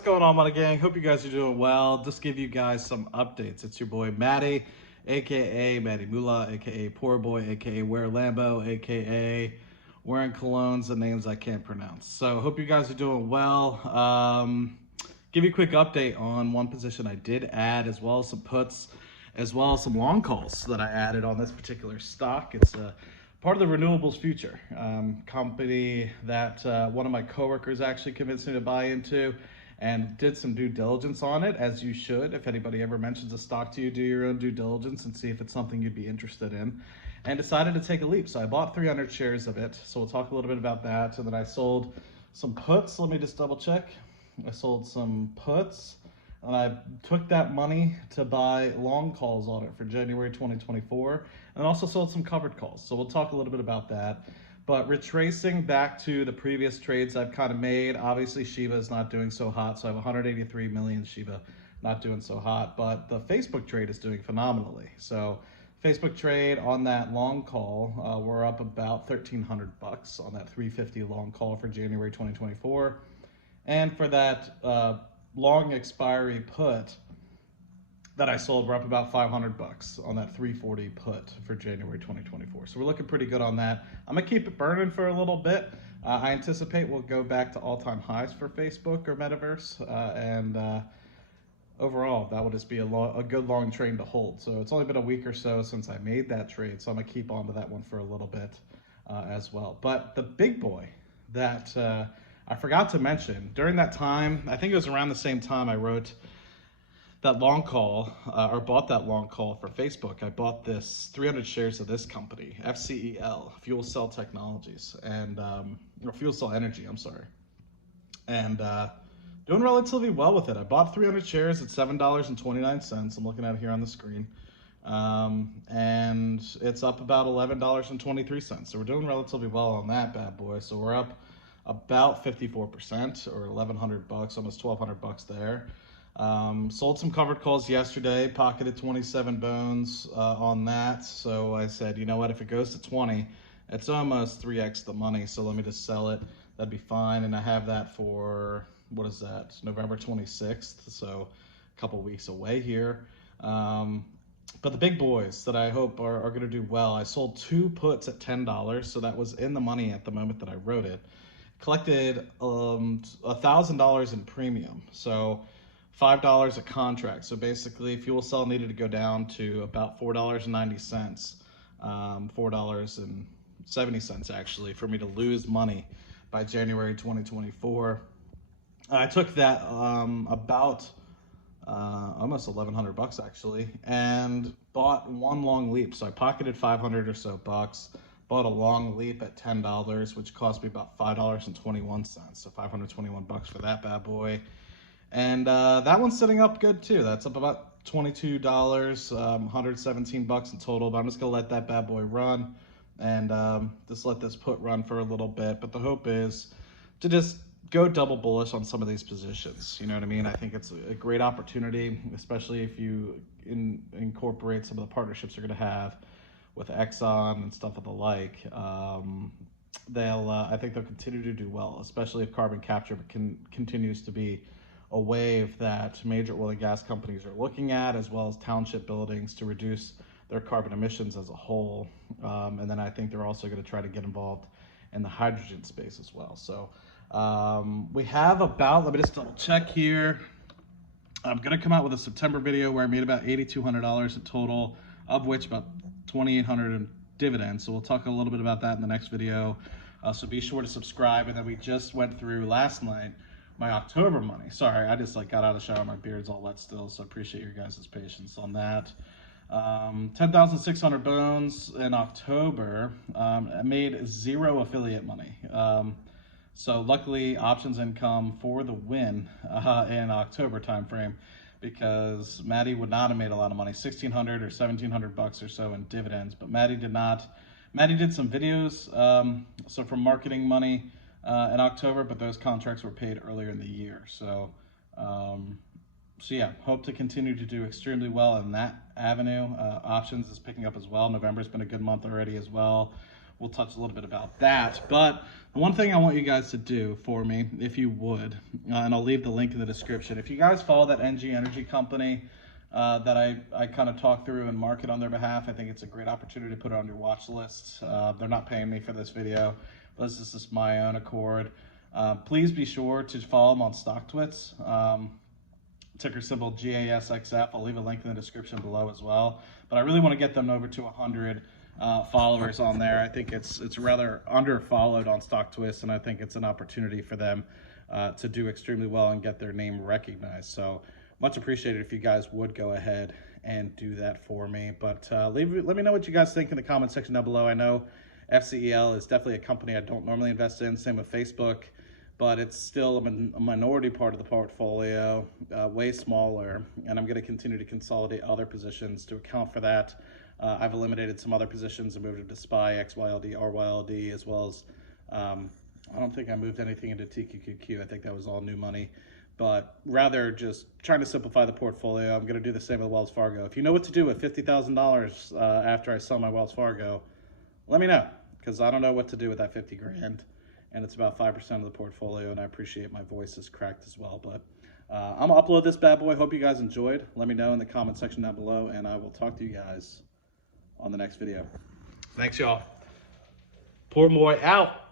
what's going on, Money Gang? Hope you guys are doing well. Just give you guys some updates. It's your boy Matty, aka Matty Moolah, aka Poor Boy, aka Wear Lambo, aka wearing colognes and names I can't pronounce. So hope you guys are doing well. Give you a quick update on one position I did add, as well as some puts, as well as some long calls that I added on this particular stock. It's part of the renewables future company that one of my coworkers actually convinced me to buy into, and did some due diligence on it, as you should. If anybody ever mentions a stock to you, do your own due diligence and see if it's something you'd be interested in, and decided to take a leap. So I bought 300 shares of it. So we'll talk a little bit about that. And then I sold some puts. Let me just double check. I sold some puts, and I took that money to buy long calls on it for January 2024, and also sold some covered calls. So we'll talk a little bit about that. But retracing back to the previous trades I've kind of made, obviously Shiba is not doing so hot. So I have 183 million Shiba, not doing so hot, but the Facebook trade is doing phenomenally. So Facebook trade on that long call, we're up about $1,300 on that 350 long call for January 2024. And for that long expiry put that I sold, we're up about $500 on that 340 put for January 2024. So we're looking pretty good on that. I'm gonna keep it burning for a little bit. I anticipate we'll go back to all-time highs for Facebook or Metaverse, and overall, that will just be a good long trade to hold. So it's only been a week or so since I made that trade, so I'm gonna keep on to that one for a little bit as well. But the big boy that I forgot to mention during that time, I think it was around the same time I wrote that long call, or bought that long call for Facebook. I bought this 300 shares of this company, FCEL, Fuel Cell Technologies, and or Fuel Cell Energy, I'm sorry. And doing relatively well with it. I bought 300 shares at $7.29. I'm looking at it here on the screen. And it's up about $11.23. So we're doing relatively well on that bad boy. So we're up about 54%, or $1,100, almost $1,200 there. Sold some covered calls yesterday, pocketed 27 bones on that. So I said, you know what, if it goes to 20, it's almost 3x the money. So let me just sell it. That'd be fine. And I have that for, what is that, November 26th. So a couple weeks away here. But the big boys that I hope are going to do well, I sold 2 puts at $10. So that was in the money at the moment that I wrote it. Collected $1,000 in premium. So $5 a contract. So basically Fuel Cell needed to go down to about $4.90, $4.70 actually, for me to lose money by January 2024. I took that about almost $1,100 actually, and bought one long leap. So I pocketed 500 or so bucks, bought a long leap at $10, which cost me about $5.21. So $521 for that bad boy. And that one's sitting up good too. That's up about $22, $117 in total. But I'm just gonna let that bad boy run, and just let this put run for a little bit. But the hope is to just go double bullish on some of these positions. You know what I mean? I think it's a great opportunity, especially if you incorporate some of the partnerships you're gonna have with Exxon and stuff of the like. I think they'll continue to do well, especially if carbon capture continues to be a wave that major oil and gas companies are looking at, as well as township buildings, to reduce their carbon emissions as a whole. And then I think they're also going to try to get involved in the hydrogen space as well. So we have about, let me just double check here. I'm going to come out with a September video where I made about $8,200 in total, of which about $2,800 in dividends. So we'll talk a little bit about that in the next video. So be sure to subscribe. And then we just went through last night my October money. Sorry, I just got out of the shower. My beard's all wet still, so I appreciate your guys' patience on that. 10,600 bones in October. I made 0 affiliate money. So luckily, options income for the win in October timeframe, because Matty would not have made a lot of money, $1,600 or $1,700 or so in dividends, but Matty did not. Matty did some videos, so from marketing money in October, but those contracts were paid earlier in the year. So, yeah, hope to continue to do extremely well in that avenue. Options is picking up as well. November's been a good month already as well. we'll touch a little bit about that. But the one thing I want you guys to do for me, if you would, and I'll leave the link in the description. If you guys follow that NG Energy company that I kind of talk through and market on their behalf, I think it's a great opportunity to put it on your watch list. They're not paying me for this video. This is just my own accord. Please be sure to follow them on StockTwits. Ticker symbol GASXF. I'll leave a link in the description below as well. But I really want to get them over to 100 followers on there. I think it's rather under followed on StockTwits, and I think it's an opportunity for them to do extremely well and get their name recognized. So much appreciated if you guys would go ahead and do that for me. But let me know what you guys think in the comment section down below. I know FCEL is definitely a company I don't normally invest in. Same with Facebook, but it's still a minority part of the portfolio, way smaller, and I'm going to continue to consolidate other positions to account for that. I've eliminated some other positions and moved them to SPY, XYLD, RYLD, as well as, I don't think I moved anything into TQQQ. I think that was all new money, but rather just trying to simplify the portfolio. I'm going to do the same with Wells Fargo. If you know what to do with $50,000 after I sell my Wells Fargo, let me know, because I don't know what to do with that 50 grand. And it's about 5% of the portfolio, and I appreciate my voice is cracked as well. But I'm going to upload this bad boy. Hope you guys enjoyed. Let me know in the comment section down below, and I will talk to you guys on the next video. Thanks, y'all. Poor boy out.